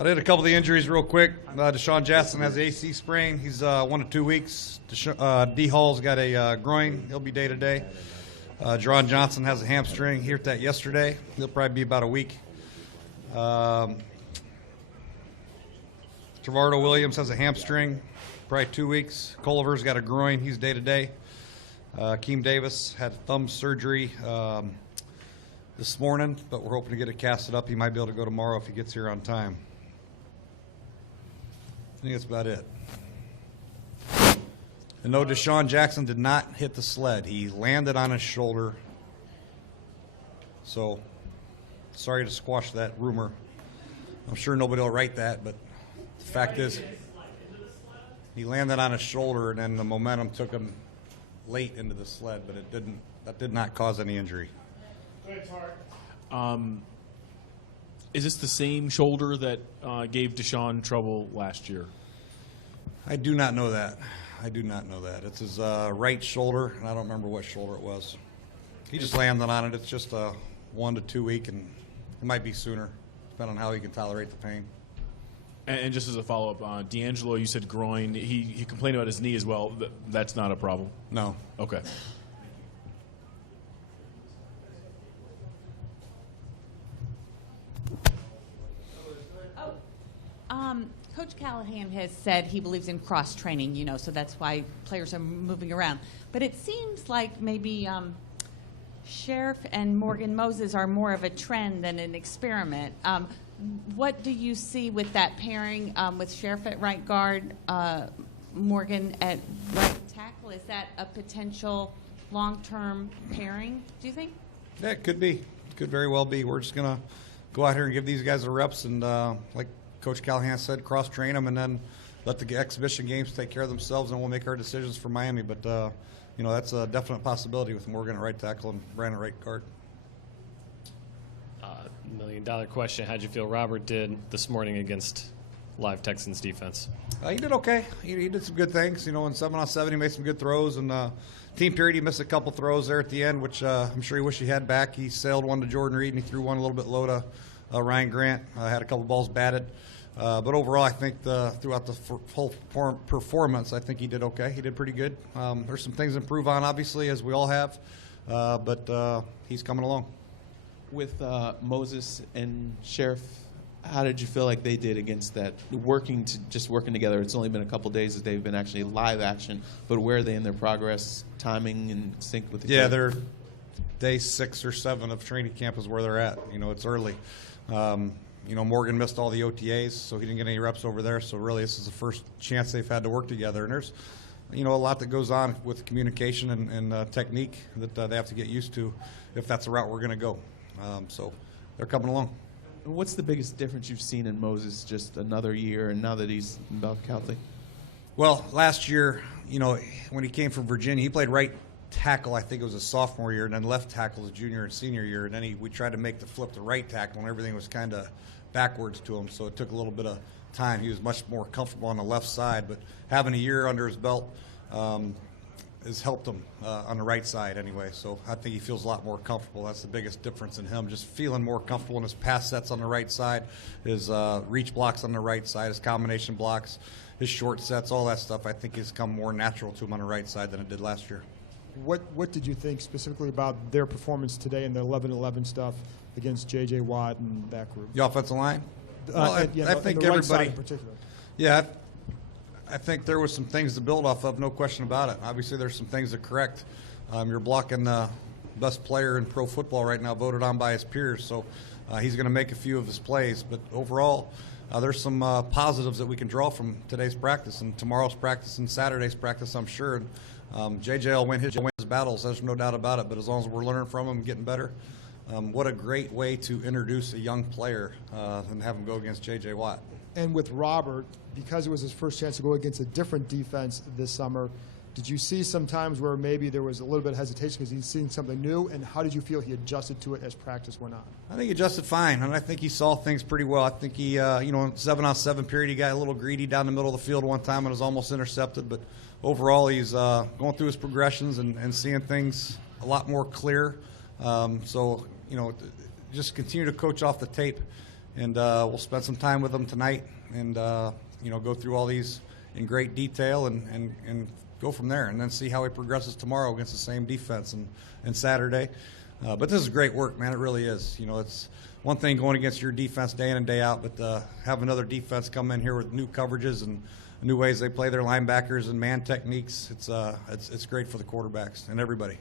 I did a couple of the injuries real quick. Deshaun Jackson has the AC sprain. He's 1 to 2 weeks. D. Hall's got a groin. He'll be day-to-day. Jerron Johnson has a hamstring. He hurt that yesterday. He'll probably be about a week. Trevardo Williams has a hamstring, probably 2 weeks. Culliver's got a groin. He's day-to-day. Keem Davis had thumb surgery this morning, but we're hoping to get it casted up. He might be able to go tomorrow if he gets here on time. I think that's about it. And no, Deshaun Jackson did not hit the sled. He landed on his shoulder. So, sorry to squash that rumor. I'm sure nobody will write that, but the fact is, he landed on his shoulder, and then the momentum took him late into the sled, but it didn't. That did not cause any injury. Is this the same shoulder that gave Deshaun trouble last year? I do not know that. It's his right shoulder, and I don't remember what shoulder it was. He just landed on it. It's just a 1 to 2 week, and it might be sooner, depending on how he can tolerate the pain. And just as a follow-up, D'Angelo, you said groin. He complained about his knee as well. That's not a problem? No. Okay. Coach Callahan has said he believes in cross-training, so that's why players are moving around. But it seems like maybe Sheriff and Morgan Moses are more of a trend than an experiment. What do you see with that pairing with Sheriff at right guard, Morgan at right tackle? Is that a potential long-term pairing, do you think? Yeah, it could be. It could very well be. We're just going to go out here and give these guys the reps and, like Coach Callahan said, cross-train them and then let the exhibition games take care of themselves, and we'll make our decisions for Miami. But, that's a definite possibility with Morgan at right tackle and Brandon at right guard. $1 million question. How'd you feel Robert did this morning against live Texans defense? He did okay. He did some good things. In 7-on-7, he made some good throws. And team period, he missed a couple throws there at the end, which I'm sure he wished he had back. He sailed one to Jordan Reed, and he threw one a little bit low to Ryan Grant. Had a couple balls batted. But overall, I think throughout the whole performance, I think he did okay. He did pretty good. There's some things to improve on, obviously, as we all have. But he's coming along. With Moses and Sheriff, how did you feel like they did against that? Working together. It's only been a couple days that they've been actually live action, but where are they in their progress, timing, and sync with each other? Yeah, they're day 6 or 7 of training camp is where they're at. It's early. Morgan missed all the OTAs, so he didn't get any reps over there. So really, this is the first chance they've had to work together. And there's, a lot that goes on with communication and technique that they have to get used to if that's the route we're going to go. So they're coming along. What's the biggest difference you've seen in Moses just another year and now that he's about Caltech? Well, last year, when he came from Virginia, he played right tackle, I think it was his sophomore year, and then left tackle his junior and senior year. And then we tried to make the flip to right tackle, and everything was kind of backwards to him, so it took a little bit of time. He was much more comfortable on the left side, but having a year under his belt has helped him on the right side anyway. So I think he feels a lot more comfortable. That's the biggest difference in him, just feeling more comfortable in his pass sets on the right side, his reach blocks on the right side, his combination blocks, his short sets, all that stuff I think has come more natural to him on the right side than it did last year. What did you think specifically about their performance today in the 11-11 stuff against J.J. Watt and that group? The offensive line? Well, I think the everybody, right side in particular. Yeah, I think there was some things to build off of, no question about it. Obviously, there's some things to correct. You're blocking the best player in pro football right now, voted on by his peers, so he's going to make a few of his plays. But overall, there's some positives that we can draw from today's practice and tomorrow's practice and Saturday's practice, I'm sure. And J.J. will win his battles, there's no doubt about it, but as long as we're learning from him and getting better, what a great way to introduce a young player and have him go against J.J. Watt. And with Robert, because it was his first chance to go against a different defense this summer, did you see some times where maybe there was a little bit of hesitation because he's seeing something new, and how did you feel he adjusted to it as practice went on? I think he adjusted fine, and I think he saw things pretty well. I think he, in 7-on-7 period, he got a little greedy down the middle of the field one time and was almost intercepted, but overall he's going through his progressions and seeing things a lot more clear. So, just continue to coach off the tape and we'll spend some time with them tonight and go through all these in great detail and go from there, and then see how he progresses tomorrow against the same defense and Saturday. But this is great work, man. It really is. It's one thing going against your defense day in and day out, but have another defense come in here with new coverages and new ways they play their linebackers and man techniques. It's great for the quarterbacks and everybody.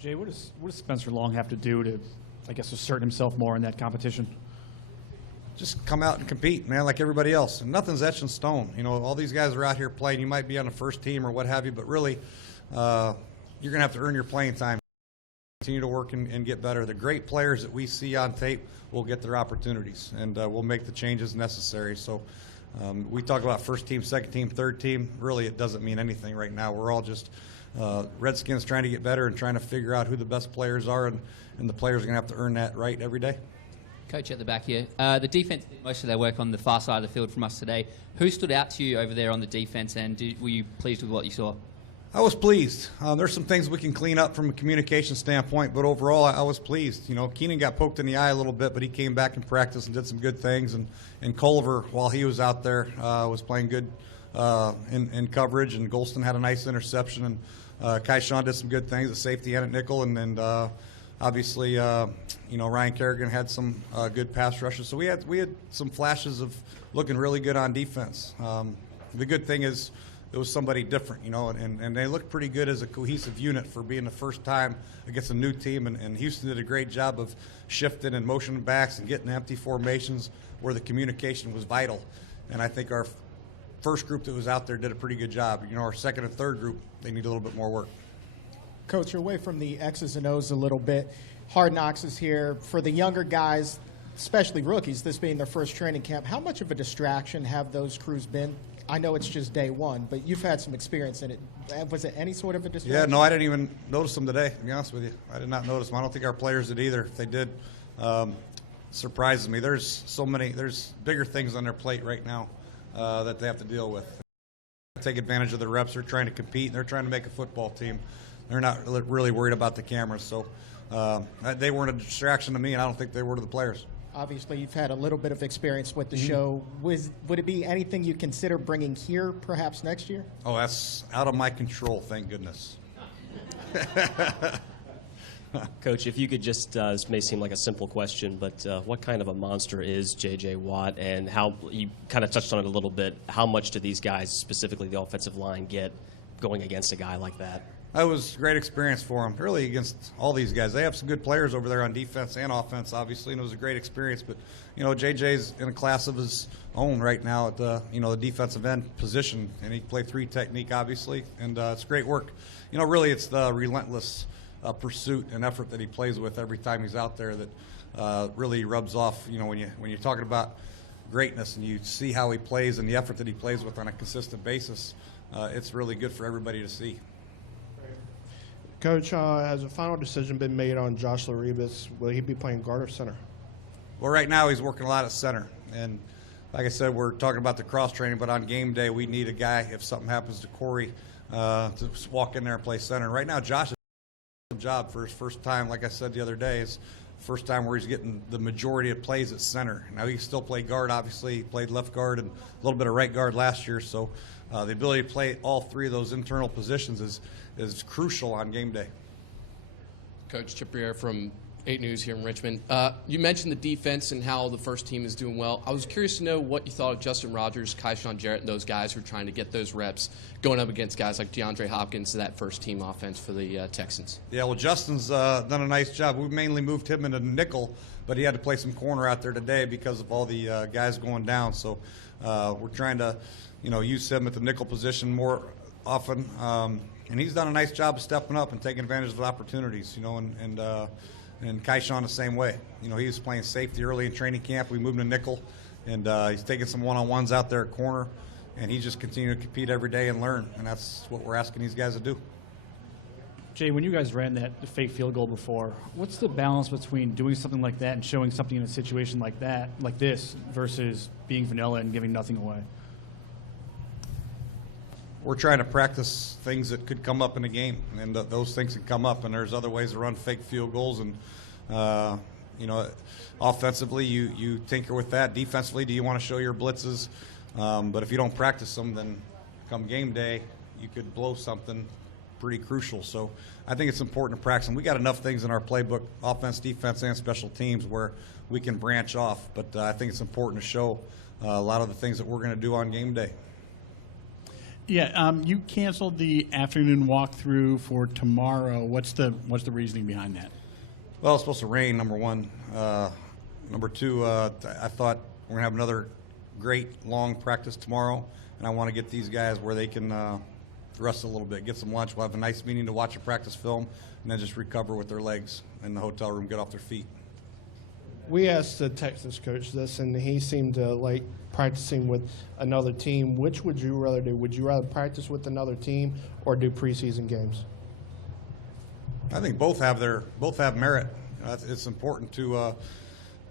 Jay, what does Spencer Long have to do to, I guess, assert himself more in that competition? Just come out and compete, man, like everybody else. And nothing's etched in stone. All these guys are out here playing. You might be on the first team or what have you, but really you're going to have to earn your playing time. Continue to work and get better. The great players that we see on tape will get their opportunities, and we'll make the changes necessary. So we talk about first team, second team, third team. Really, it doesn't mean anything right now. We're all just Redskins trying to get better and trying to figure out who the best players are, and the players are going to have to earn that right every day. Coach at the back here. The defense did most of their work on the far side of the field from us today. Who stood out to you over there on the defense, and were you pleased with what you saw? I was pleased. There's some things we can clean up from a communication standpoint, but overall I was pleased. Keenan got poked in the eye a little bit, but he came back in practice and did some good things. And Culver, while he was out there, was playing good in coverage, and Golston had a nice interception, and Kaishan did some good things at safety and at nickel, and obviously Ryan Kerrigan had some good pass rushes. So we had some flashes of looking really good on defense. The good thing is it was somebody different, and they looked pretty good as a cohesive unit for being the first time against a new team. And Houston did a great job of shifting and motioning backs and getting empty formations where the communication was vital. And I think our first group that was out there did a pretty good job. Our second and third group, they need a little bit more work. Coach, you're away from the X's and O's a little bit. Hard Knocks is here. For the younger guys, especially rookies, this being their first training camp, how much of a distraction have those crews been? I know it's just day one, but you've had some experience in it. Was it any sort of a distraction? Yeah, no, I didn't even notice them today, to be honest with you. I did not notice them. I don't think our players did either. If they did, surprises me. There's bigger things on their plate right now that they have to deal with. Take advantage of the reps. They're trying to compete, and they're trying to make a football team. They're not really worried about the cameras. So they weren't a distraction to me, and I don't think they were to the players. Obviously, you've had a little bit of experience with the show. Would it be anything you'd consider bringing here perhaps next year? Oh, that's out of my control, thank goodness. Coach, if you could just, this may seem like a simple question, but what kind of a monster is J.J. Watt, and how, you kind of touched on it a little bit, how much do these guys, specifically the offensive line, get going against a guy like that? That was a great experience for them, really, against all these guys. They have some good players over there on defense and offense, obviously, and it was a great experience. But, JJ's in a class of his own right now at the, the defensive end position, and he played three technique, obviously, and it's great work. Really, it's the relentless pursuit and effort that he plays with every time he's out there that really rubs off. When you're talking about greatness and you see how he plays and the effort that he plays with on a consistent basis, it's really good for everybody to see. Coach, has a final decision been made on Josh Laribas? Will he be playing guard or center? Well, right now he's working a lot at center. And like I said, we're talking about the cross-training, but on game day we need a guy, if something happens to Corey, to walk in there and play center. Right now Josh is doing a job for his first time, like I said the other day. It's the first time where he's getting the majority of plays at center. Now he can still play guard, obviously. He played left guard and a little bit of right guard last year. So the ability to play all three of those internal positions is crucial on game day. Coach Chip Briere from 8 News here in Richmond. You mentioned the defense and how the first team is doing well. I was curious to know what you thought of Justin Rogers, Kaishan Jarrett, and those guys who are trying to get those reps going up against guys like DeAndre Hopkins, that first team offense for the Texans. Yeah, well, Justin's done a nice job. We mainly moved him into nickel, but he had to play some corner out there today because of all the guys going down. So we're trying to, use him at the nickel position more often. And he's done a nice job of stepping up and taking advantage of the opportunities, and Kaishan the same way. He was playing safety early in training camp. We moved him to nickel, and he's taking some one-on-ones out there at corner, and he's just continuing to compete every day and learn, and that's what we're asking these guys to do. Jay, when you guys ran that fake field goal before, what's the balance between doing something like that and showing something in a situation like that, like this, versus being vanilla and giving nothing away? We're trying to practice things that could come up in a game, and those things can come up, and there's other ways to run fake field goals, and Offensively, you tinker with that. Defensively, do you want to show your blitzes? But if you don't practice them, then come game day, you could blow something pretty crucial. So I think it's important to practice them. We got enough things in our playbook, offense, defense, and special teams, where we can branch off. But I think it's important to show a lot of the things that we're going to do on game day. Yeah, you canceled the afternoon walkthrough for tomorrow. What's the reasoning behind that? Well, it's supposed to rain, number one. Number two, I thought we're going to have another great long practice tomorrow, and I want to get these guys where they can rest a little bit, get some lunch. We'll have a nice meeting to watch a practice film, and then just recover with their legs in the hotel room, get off their feet. We asked the Texas coach this, and he seemed to like practicing with another team. Which would you rather do? Would you rather practice with another team or do preseason games? I think both have merit. It's important to.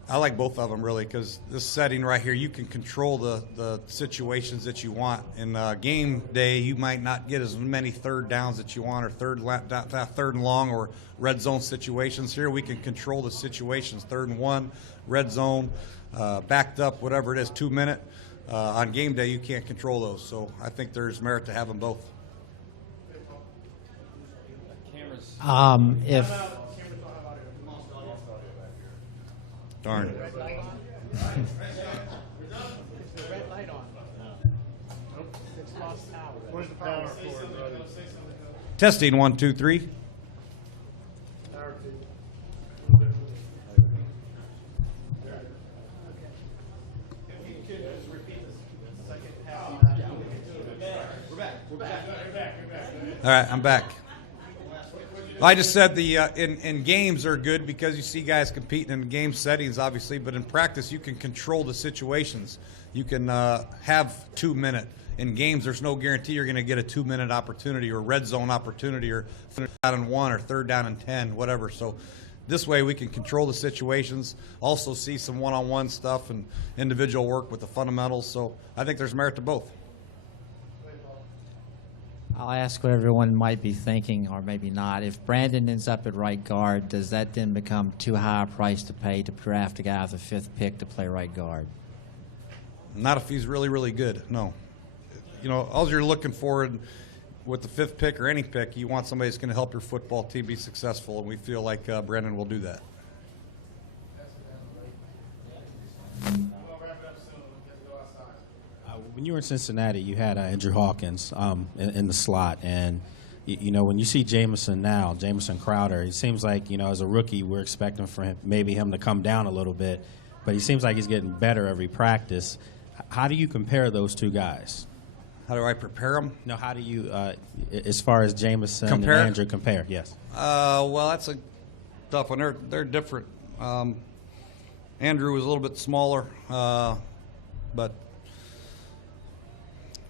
I like both of them really, because this setting right here, you can control the situations that you want. In game day, you might not get as many third downs that you want, or third and long, or red zone situations. Here we can control the situations: 3rd and 1, red zone, backed up, whatever it is, 2 minute. On game day, you can't control those. So I think there's merit to have them both. If Darn. Testing 1, 2, 3. All right, I'm back. I just said the in games are good because you see guys competing in game settings, obviously, but in practice you can control the situations. You can have 2 minute. In games, there's no guarantee you're going to get a 2 minute opportunity or red zone opportunity or 3rd down and 1 or 3rd down and 10, whatever. So this way we can control the situations, also see some one-on-one stuff and individual work with the fundamentals. So I think there's merit to both. I'll ask what everyone might be thinking, or maybe not. If Brandon ends up at right guard, does that then become too high a price to pay to draft a guy with the 5th pick to play right guard? Not if he's really, really good, no. All you're looking for with the 5th pick or any pick, you want somebody that's going to help your football team be successful, and we feel like Brandon will do that. When you were in Cincinnati, you had Andrew Hawkins in the slot, and when you see Jamison Crowder, it seems like as a rookie we're expecting for him to come down a little bit, but he seems like he's getting better every practice. How do you compare those two guys? How do I prepare them? No, how do you, as far as Jamison and Andrew, compare? Yes. Well, that's a tough one. They're different. Andrew was a little bit smaller, but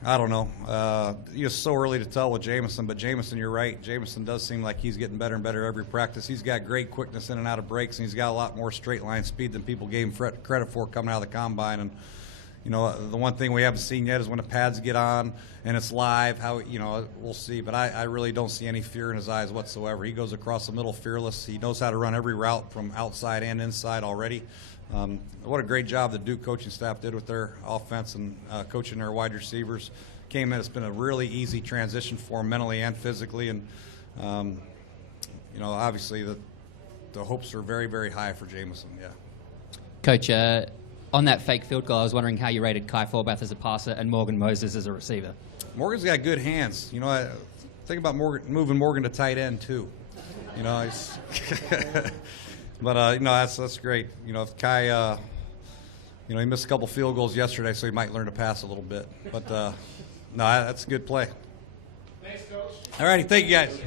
I don't know. It's so early to tell with Jamison, but Jamison, you're right. Jamison does seem like he's getting better and better every practice. He's got great quickness in and out of breaks, and he's got a lot more straight line speed than people gave him credit for coming out of the combine. And the one thing we haven't seen yet is when the pads get on and it's live. We'll see. But I really don't see any fear in his eyes whatsoever. He goes across the middle fearless. He knows how to run every route from outside and inside already. What a great job the Duke coaching staff did with their offense and coaching their wide receivers. Came in, it's been a really easy transition for him mentally and physically, and obviously the hopes are very, very high for Jamison. Yeah. Coach, on that fake field goal, I was wondering how you rated Kai Forbath as a passer and Morgan Moses as a receiver. Morgan's got good hands. I think about moving Morgan to tight end too. He's But that's great. If Kai, he missed a couple field goals yesterday, so he might learn to pass a little bit. But no, that's a good play. Thanks, Coach. All righty, thank you guys.